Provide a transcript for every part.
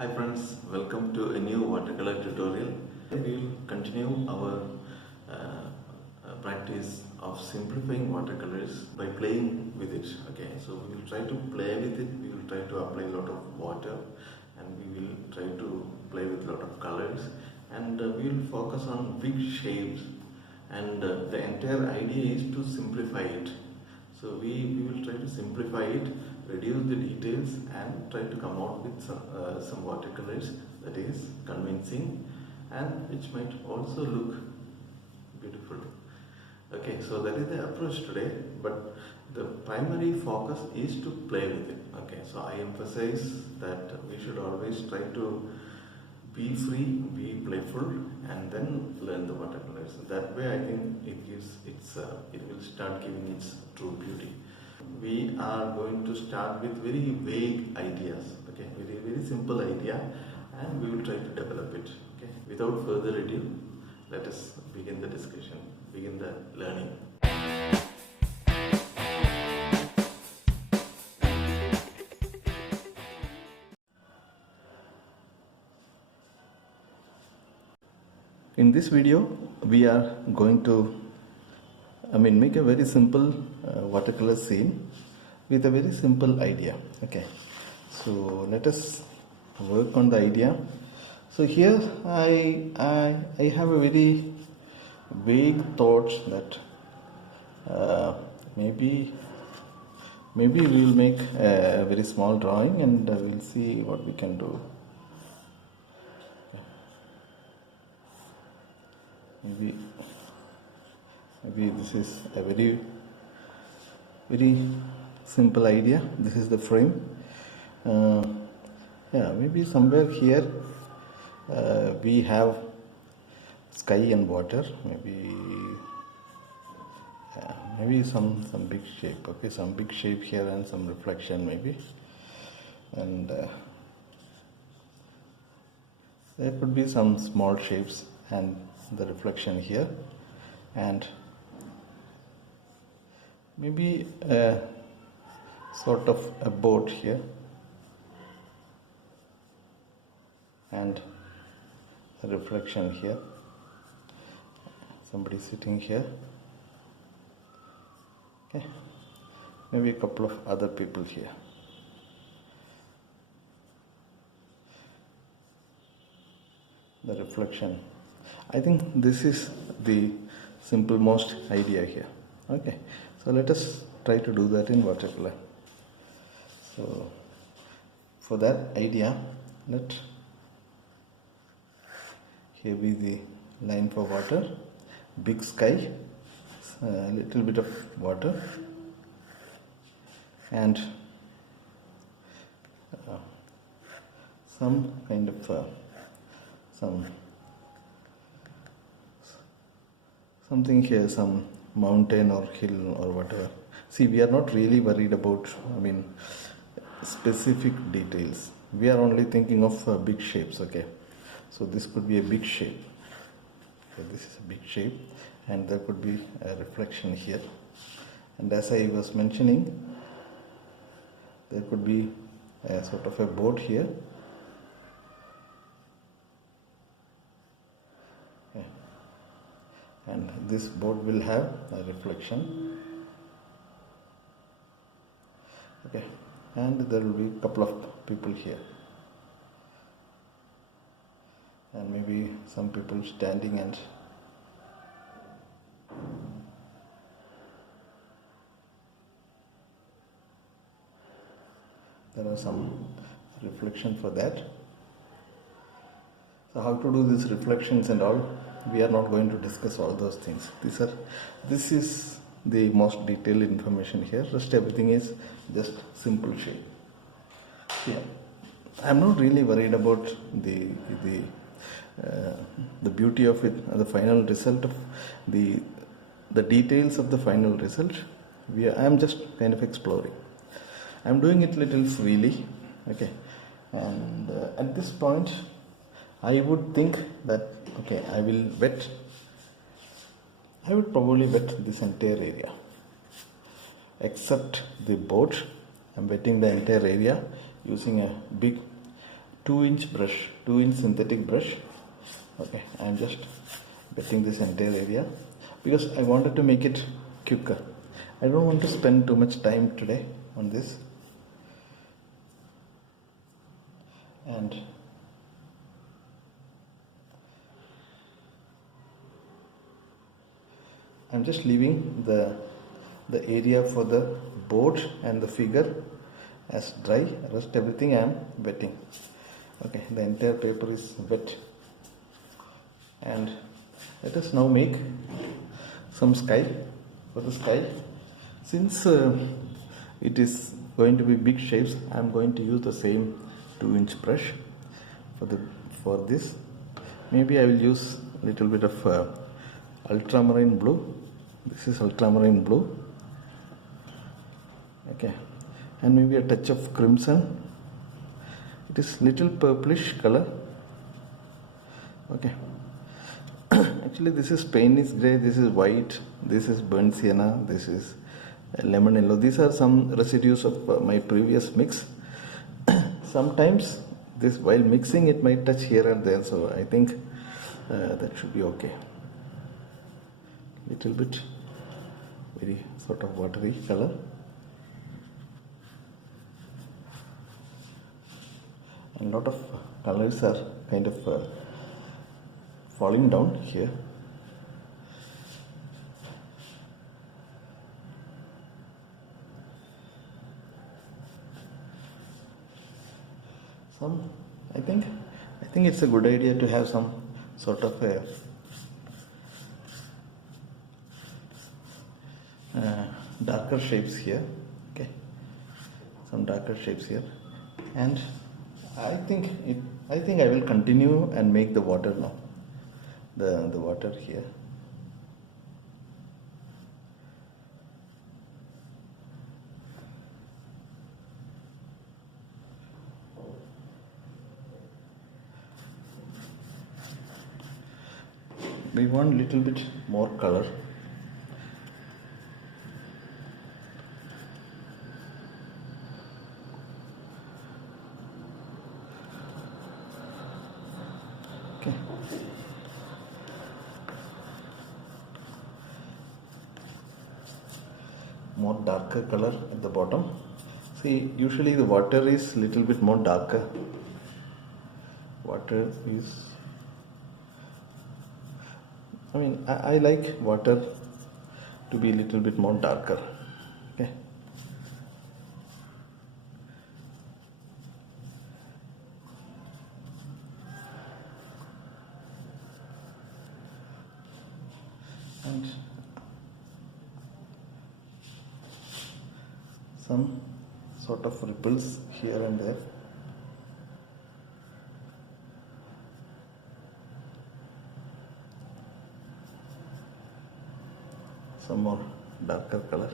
Hi friends, welcome to a new watercolor tutorial. We will continue our practice of simplifying watercolors by playing with it. Okay, so we will try to play with it, we will try to apply a lot of water, and we will try to play with a lot of colors, and we will focus on big shapes, and the entire idea is to simplify it. So we will try to simplify it, reduce the details, and try to come out with some watercolors that is convincing and which might also look beautiful. Okay, so that is the approach today, but the primary focus is to play with it. Okay, so I emphasize that we should always try to be free, be playful, and then learn the watercolors. That way I think it will start giving its true beauty. We are going to start with very vague ideas, okay, very simple idea, and we will try to develop it. Okay, without further ado, let us begin the discussion, begin the learning. In this video, we are going to make a very simple watercolor scene with a very simple idea. Okay, so let us work on the idea. So here I have a very vague thought that maybe we will make a very small drawing and we'll see what we can do. Maybe this is a very simple idea. This is the frame. Yeah, maybe somewhere here we have sky and water. Maybe some big shape. Okay, some big shape here and some reflection maybe, and there could be some small shapes and the reflection here, and maybe a sort of a boat here and a reflection here, somebody sitting here. Okay, maybe a couple of other people here. The reflection. I think this is the most idea here. Okay, so let us try to do that in watercolor. So for that idea, here be the line for water, big sky, a little bit of water, and some kind of something here, some mountain or hill or whatever. See, we are not really worried about specific details. We are only thinking of big shapes. Okay, so this could be a big shape. Okay, this is a big shape, and there could be a reflection here, and as I was mentioning, there could be a sort of a boat here. Okay. And this boat will have a reflection. Okay, and there will be a couple of people here, and maybe some people standing, and there are some reflection for that. So how to do these reflections and all, we are not going to discuss all those things. This is the most detailed information here. Rest everything is just simple shape. Yeah, I'm not really worried about the beauty of it, the final result of the details of the final result. I am just kind of exploring. I'm doing it little freely. Okay, and at this point I would think that okay, I would probably wet this entire area except the boat. I'm wetting the entire area using a big 2-inch brush, 2-inch synthetic brush. Okay, I'm just wetting this entire area because I wanted to make it quicker. I don't want to spend too much time today on this. And I'm just leaving the area for the board and the figure as dry. Rest everything I am wetting. Okay, the entire paper is wet. And let us now make some sky. For the sky, since it is going to be big shapes, I am going to use the same 2-inch brush for this. Maybe I will use a little bit of ultramarine blue. This is ultramarine blue. Okay, and maybe a touch of crimson. It is little purplish color. Okay. Actually, this is Spanish grey, this is white, this is burnt sienna, this is lemon yellow. These are some residues of my previous mix. Sometimes this, while mixing, it might touch here and there, so I think that should be okay. Little bit very sort of watery color. And lot of colors are kind of falling down here. I think it's a good idea to have some sort of a darker shapes here. Okay, some darker shapes here, and I think I will continue and make the water now. The water here. We want little bit more color. Okay. More darker color at the bottom. See, usually the water is little bit more darker. Water is, I like water to be little bit more darker. Okay. And some sort of ripples here and there. Some more darker color.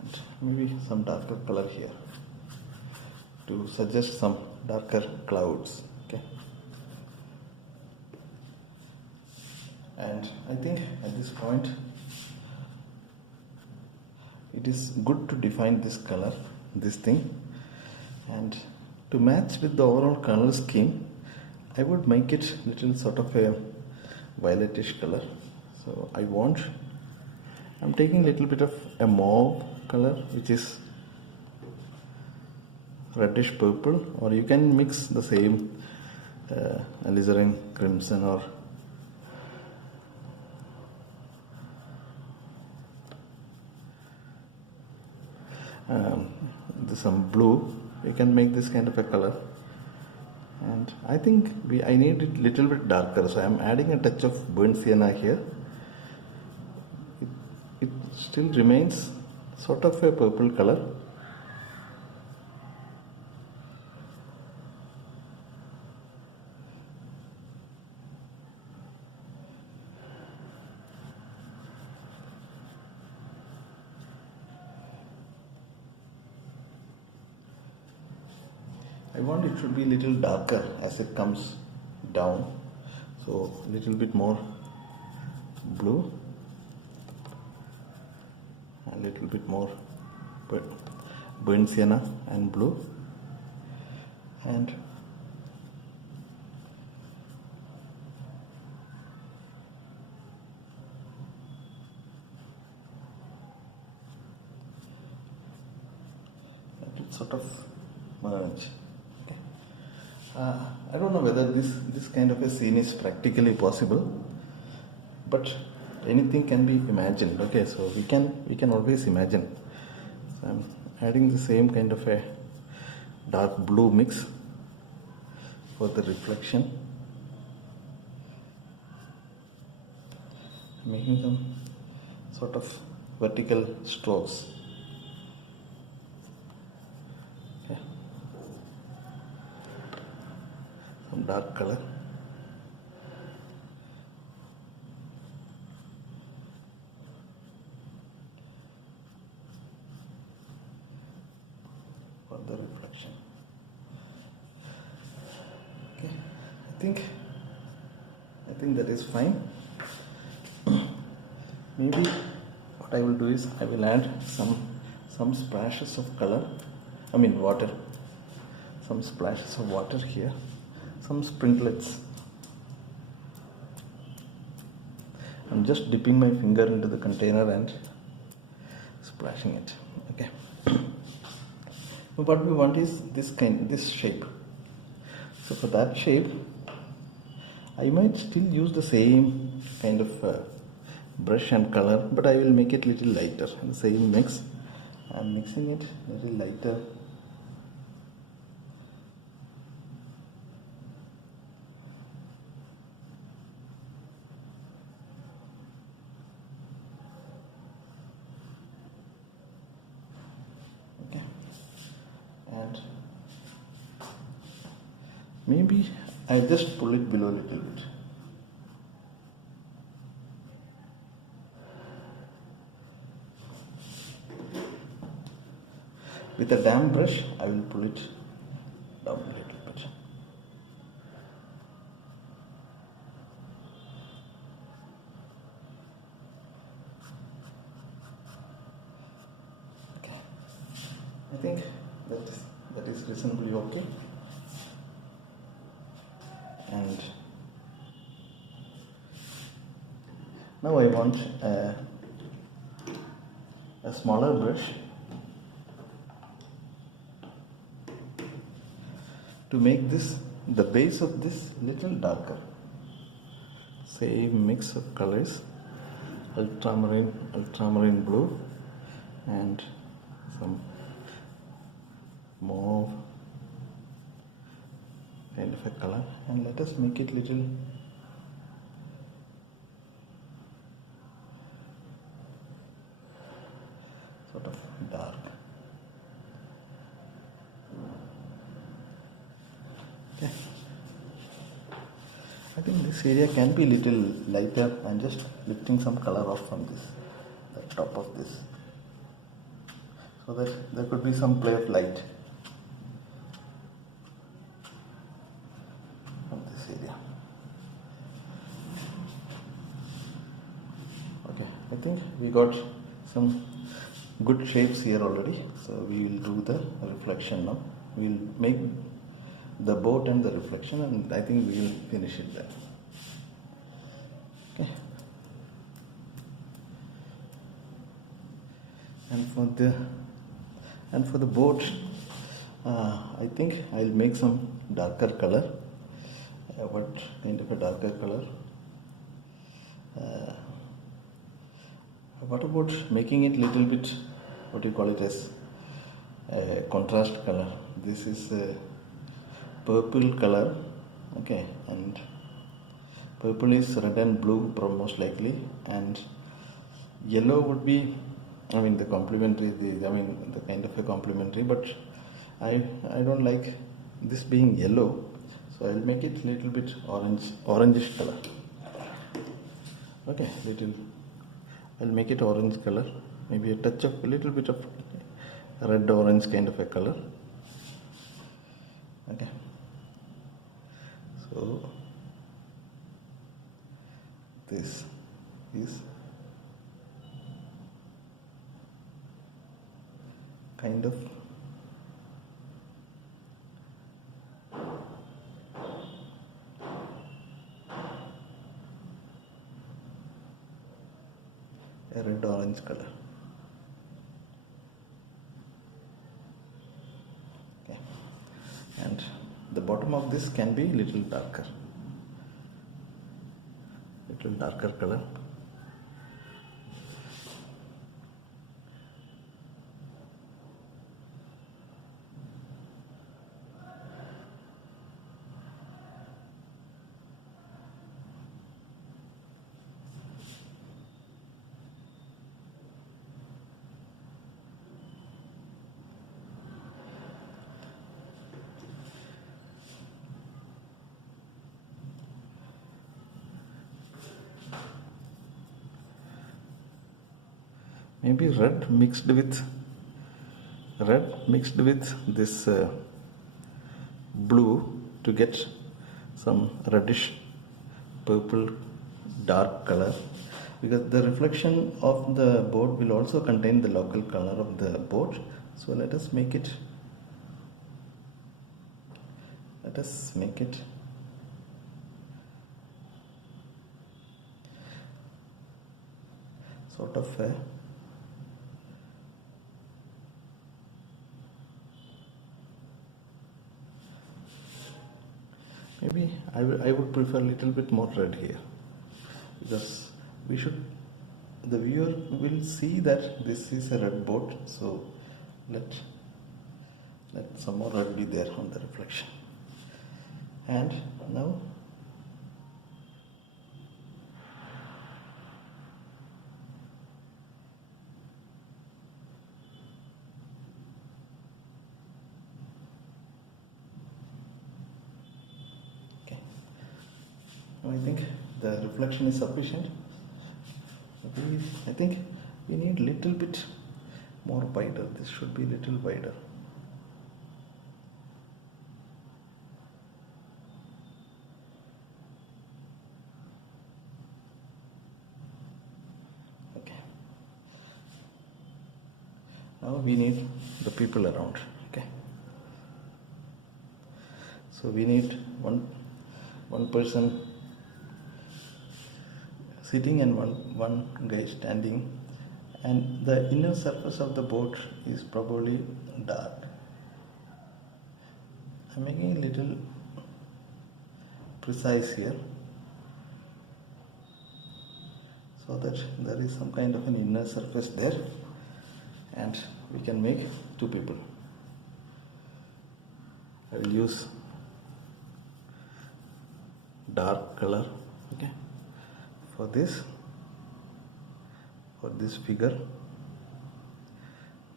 And maybe some darker color here to suggest some darker clouds. Okay. And I think at this point it is good to define this color, this thing, and to match with the overall color scheme, I would make it little sort of a violetish color. So I'm taking a little bit of a mauve color, which is reddish purple, or you can mix the same alizarin crimson or some blue. You can make this kind of a color, and I think I need it little bit darker, so I am adding a touch of burnt sienna here. It still remains sort of a purple color. I want it should be a little darker as it comes down, so a little bit more blue. a little bit more burnt sienna and blue, and it sort of merge. Okay. I don't know whether this kind of a scene is practically possible, but anything can be imagined. Okay, so we can always imagine. So I'm adding the same kind of a dark blue mix for the reflection, making some sort of vertical strokes. Okay. Some dark color. For the reflection. Okay, I think that is fine. Maybe what I will do is I will add some splashes of color, water, some splashes of water here, some sprinklets. I'm just dipping my finger into the container and splashing it. Okay. What we want is this shape. So for that shape, I might still use the same kind of brush and color, but I will make it little lighter. The same mix, I'm mixing it little lighter. Okay, and maybe I just pull it below a little bit. With a damp brush, I will pull it down a little bit. Okay, I think that is reasonably okay. And now I want a smaller brush to make the base of this little darker. Same mix of colors, ultramarine blue and some mauve kind of a color, and let us make it little sort of dark. Okay. I think this area can be little lighter. I'm just lifting some color off from the top of this, so that there could be some play of light from this area. Okay, I think we got some good shapes here already, so we will do the reflection now. We will make the boat and the reflection, and I think we will finish it there. Okay. And for the boat, I think I'll make some darker color. What kind of a darker color? What about making it little bit, what do you call it, as a contrast color? This is a purple color, okay, and purple is red and blue most likely, and yellow would be, the complementary, the kind of a complementary, but I don't like this being yellow, so I'll make it little bit orangish color. Okay, I'll make it orange color, maybe a touch of a little bit of red orange kind of a color. Okay, so this is kind of a red orange color. Okay, and the bottom of this can be little darker color. Maybe red mixed with this blue to get some reddish purple dark color, because the reflection of the board will also contain the local color of the board. So let us make it sort of a maybe I would prefer a little bit more red here, because the viewer will see that this is a red board, so let some more red be there on the reflection. And now I think the reflection is sufficient. I think we need little bit more wider. This should be little wider. Okay. Now we need the people around. Okay. So we need one person sitting and one guy standing, and the inner surface of the board is probably dark. I'm making a little precise here so that there is some kind of an inner surface there, and we can make two people. I will use dark color, okay, for this figure.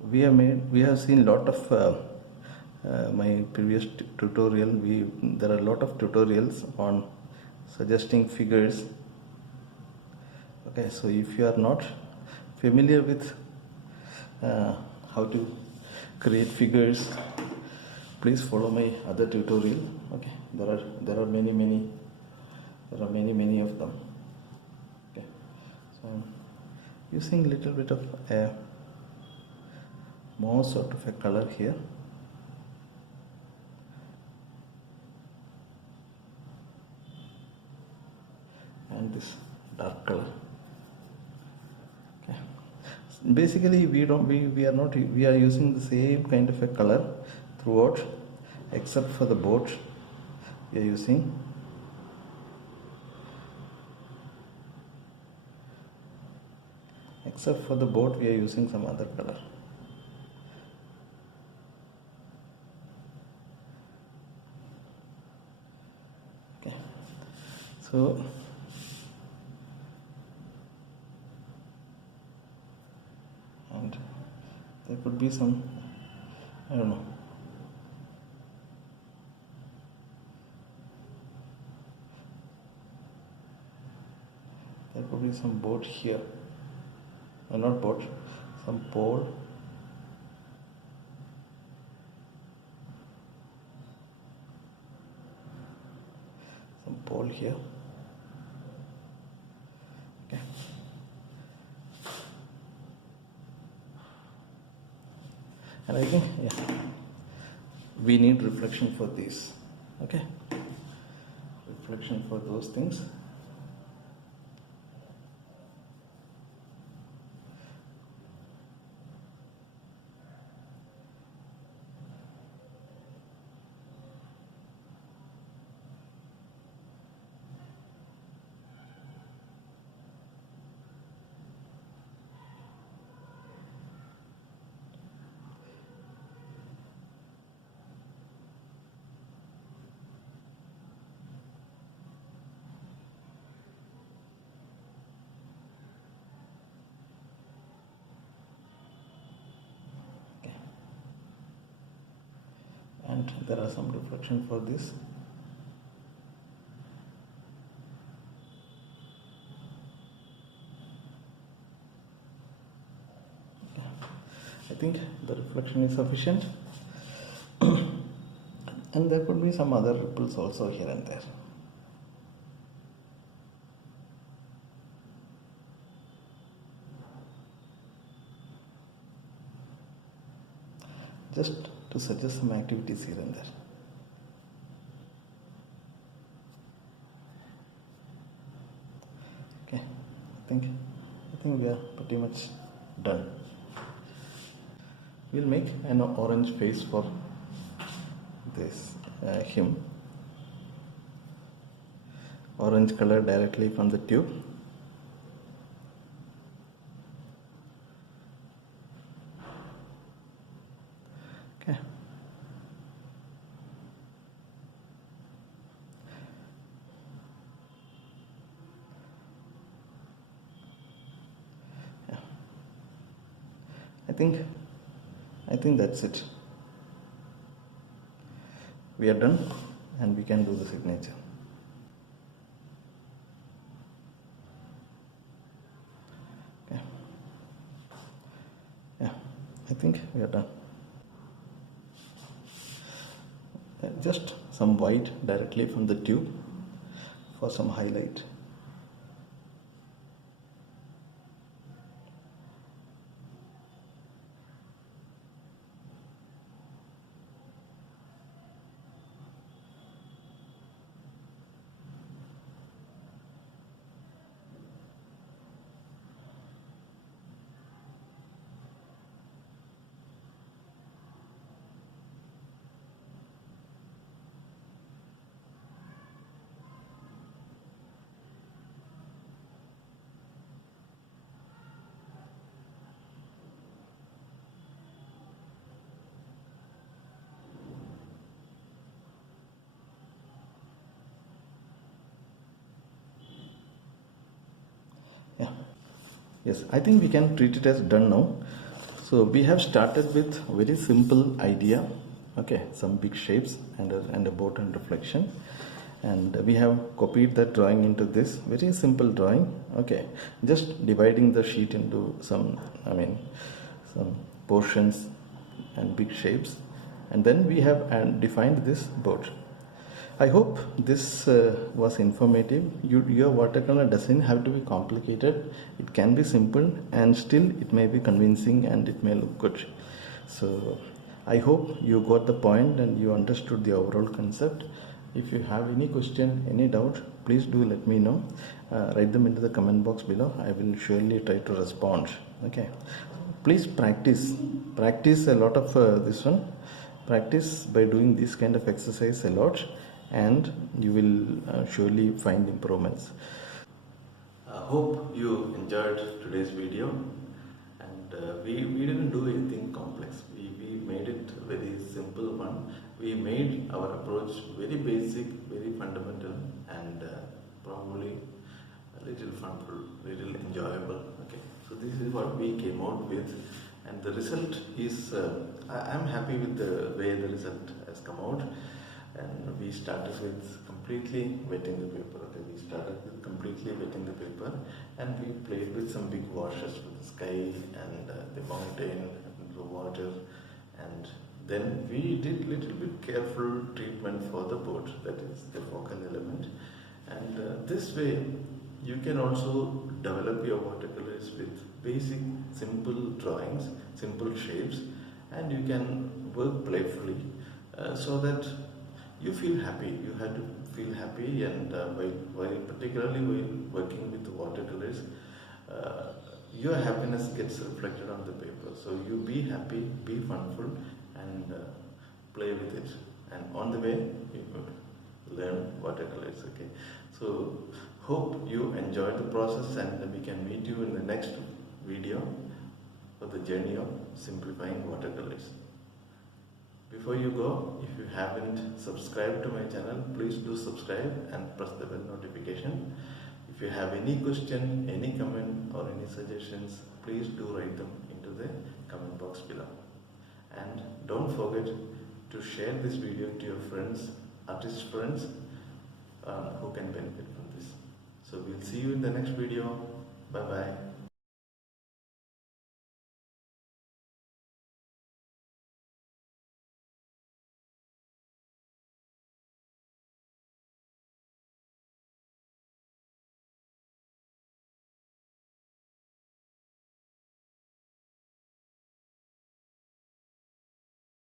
We have seen lot of my previous tutorial. There are a lot of tutorials on suggesting figures. Okay, so if you are not familiar with how to create figures, please follow my other tutorial. Okay, there are many of them. Okay, so I'm using a little bit of a more sort of a color here. And this dark color. Okay. Basically, we are using the same kind of a color throughout, except for the board. We are using some other color. Okay, so and there could be some, I don't know, there could be some board here. Not board, some pole. Some pole here. Okay. And I think, yeah, we need reflection for this. Okay, reflection for those things. And there are some reflection for this. I think the reflection is sufficient. And there could be some other ripples also here and there. Just to suggest some activities here and there. Okay, I think we are pretty much done. We'll make an orange face for this him. Orange color directly from the tube. Okay. Yeah. I think that's it. We are done and we can do the signature. Okay. Yeah, I think we are done. Just some white directly from the tube for some highlight. Yeah, yes, I think we can treat it as done now. So we have started with very simple idea, okay, some big shapes and a boat and reflection, and we have copied that drawing into this very simple drawing, okay, just dividing the sheet into some portions and big shapes, and then we have defined this boat. I hope this was informative. Your watercolor doesn't have to be complicated. It can be simple and still it may be convincing and it may look good. So I hope you got the point and you understood the overall concept. If you have any question, any doubt, please do let me know. Write them into the comment box below. I will surely try to respond. Okay. Please practice a lot of this one. Practice by doing this kind of exercise a lot, and you will surely find improvements. I hope you enjoyed today's video, and we didn't do anything complex. We made it very simple one. We made our approach very basic, very fundamental, and probably a little funful, little enjoyable. Okay, so this is what we came out with, and the result is I'm happy with the way the result has come out. And we started with completely wetting the paper. Okay, we started with completely wetting the paper, and we played with some big washes for the sky and the mountain and the water, and then we did little bit careful treatment for the boat, that is the focal element. And this way you can also develop your watercolors with basic simple drawings, simple shapes, and you can work playfully so that you feel happy. You have to feel happy, and particularly while working with watercolors, your happiness gets reflected on the paper. So you be happy, be funful, and play with it. And on the way, you could learn watercolors. Okay. So hope you enjoyed the process, and we can meet you in the next video for the journey of simplifying watercolors. Before you go, if you haven't subscribed to my channel, please do subscribe and press the bell notification. If you have any question, any comment or any suggestions, please do write them into the comment box below. And don't forget to share this video to your friends, artist friends, who can benefit from this. So we'll see you in the next video. Bye bye.